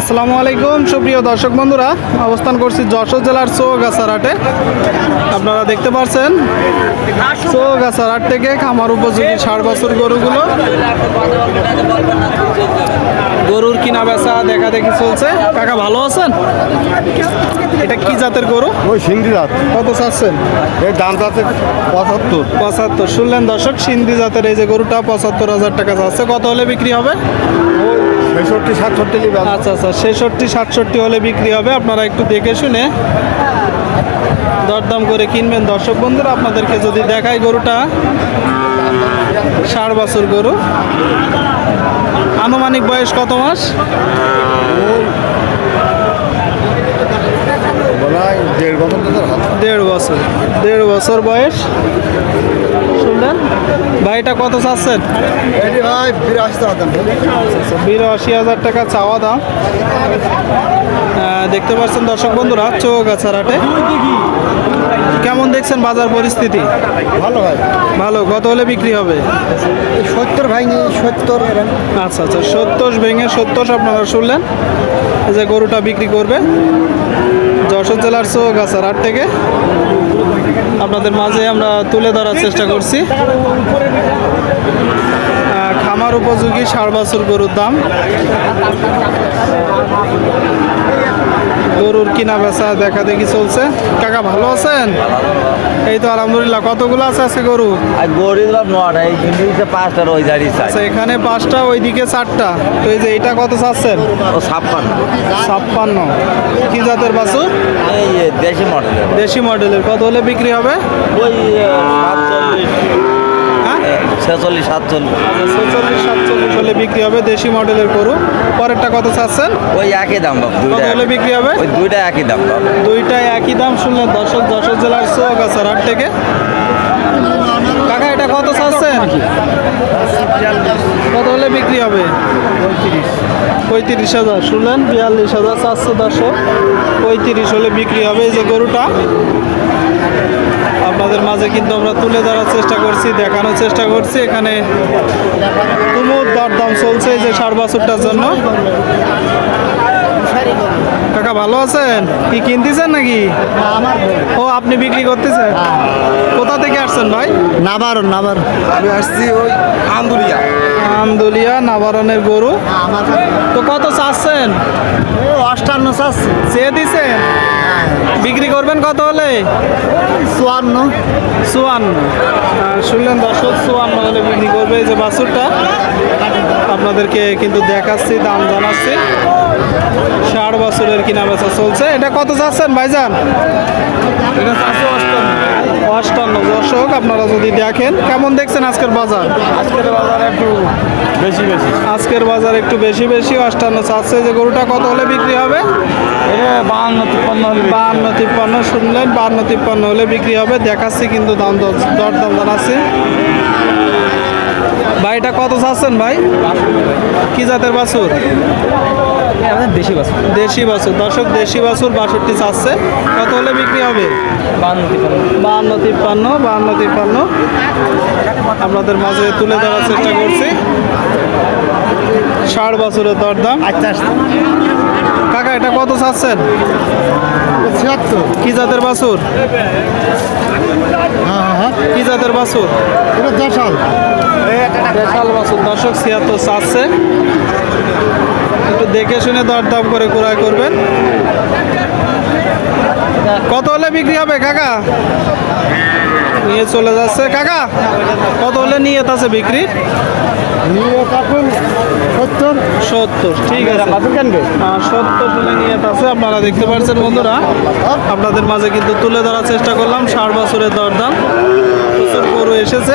আসসালামু আলাইকুম সুপ্রিয় দর্শক বন্ধুরা, অবস্থান করছি যশোর জেলার চৌগাছার হাটে। আপনারা দেখতে পাচ্ছেন চৌগাছার হাট থেকে খামার উপযোগী 60 বছর গরুগুলো, গরুর কিনা বেচা দেখা দেখি চলছে। কাকা ভালো আছেন? এটা কি জাতের গরু? ওই সিন্ধি জাত। কত চাচ্ছেন? এর দাম যাচ্ছে 75। শুনলেন দর্শক, সিন্ধি জাতের এই যে গরুটা 75,000 টাকা যাচ্ছে। কত হলে বিক্রি হবে? 65-67 লিবে। আচ্ছা 66-67 হলে বিক্রি হবে। আপনারা একটু দেখে শুনে দরদাম করে কিনবেন দর্শক বন্ধুরা। আপনাদেরকে যদি দেখাই, গরুটা 60 বছর গরু। আনুমানিক বয়স কত মাস? দেড় বছর বয়স। শুনলেন ভাইটা কত চাচ্ছেন? 82,000 টাকা চাওয়া দাম। দেখতে পাচ্ছেন দর্শক বন্ধুরা চৌগাছার হাটে। কেমন দেখছেন বাজার পরিস্থিতি? ভালো হয়, ভালো। কত হলে বিক্রি হবে? 70 ভাঙি 70। আচ্ছা 70 ভেঙে 70 আপনারা শুনলেন। এই যে গরুটা বিক্রি করবে যশোর জেলার চৌগাছার হাট থেকে। আপনাদের মাঝে আমরা তুলে ধরার চেষ্টা করছি খামার উপযোগী 60 বছর গরুর দাম। গরুর কিনা বেচা দেখা দেখি চলছে। কাকা ভালো আছেন? এই তো আলহামদুলিল্লাহ। কতগুলো আছে আজকে গরু? আচ্ছা, এখানে 5টা, ওইদিকে 4টা। তো এই যে এটা কত চাচ্ছেন? 56। কি জাতের বাছুর? দেশি মডেলের। কত হলে বিক্রি হবে? ওই 46-47 হলে বিক্রি হবে। দেশি মডেলের গরু। পরেরটা কত চাচ্ছেন? ওই একই দাম বাবু, কত হলে বিক্রি হবে? ওই দুইটা একই দাম বাবু। দুইটাই একই দাম। শুনলেন দর্শক, যশোর জেলার চৌগাছার হাট থেকে। কাকা এটা কত চাচ্ছেন? কত হলে বিক্রি হবে? 35,000। শুনলেন 42,000 চাচ্ছে দর্শক। 35 হলে বিক্রি হবে এই যে গরুটা। আপনাদের মাঝে কিন্তু আমরা তুলে ধরার চেষ্টা করছি, দেখানোর চেষ্টা করছি। এখানে তুমুল দরদাম চলছে এই যে 60 বছরটার জন্য। কাকা ভালো আছেন? কি কিনতেছেন নাকি? ও, আপনি বিক্রি করতেছেন? কোথা থেকে আসছেন ভাই? নাবারণ। আমি আসছি ওই আমদুলিয়া নাবারণের গরু। তো কত চাচ্ছেন? 58 চাচ্ছি। চেয়ে দিছেন? বিক্রি করবেন কত হলে? 54। শুনলেন দর্শক, 54 হলে বিক্রি করবে এই যে বাছুরটা। আপনাদেরকে কিন্তু দেখাচ্ছি, দাম জানাচ্ছি। 60 বছরের কিনা বেচা চলছে। এটা কত চাচ্ছেন ভাইজান? এটা 58। দর্শক আপনারা যদি দেখেন, কেমন দেখছেন আজকের বাজার? আজকের বাজার একটু বেশি। আজকের বাজার একটু বেশি। 58 চাচ্ছে যে গরুটা। কত হলে বিক্রি হবে? এটা 52-53 শুনলেন। 52-53 হলে বিক্রি হবে। দেখাচ্ছি কিন্তু দরদাম জানাচ্ছি। ভাইটা কত চাচ্ছেন ভাই? কি জাতের বাছুর? দেশি বাছুর। দর্শক দেশি বাছুর 62 চাচ্ছে। কত হলে বিক্রি হবে? 52-53 আপনাদের মাঝে তুলে ধরার চেষ্টা করছি 60 বছরের দরদাম। আচ্ছা, কাকা এটা কত চাচ্ছেন? 76। কি জাতের বাছুর? হ্যাঁ, কি জাতের বাছুর? এটা দেশাল বাছুর। দর্শক 76 চাচ্ছে। একটু দেখে শুনে দরদাম করে ক্রয় করবেন। কত হলে বিক্রি হবে কাকা? নিয়ে চলে যাচ্ছে। কাকা কত হলে নিয়ে আছে বিক্রি? 70। ঠিক আছে, 70 হলে নিয়ে আছে। আপনারা দেখতে পাচ্ছেন বন্ধুরা, আপনাদের মাঝে কিন্তু তুলে ধরার চেষ্টা করলাম 60 বছরের দরদাম। প্রচুর গরু এসেছে।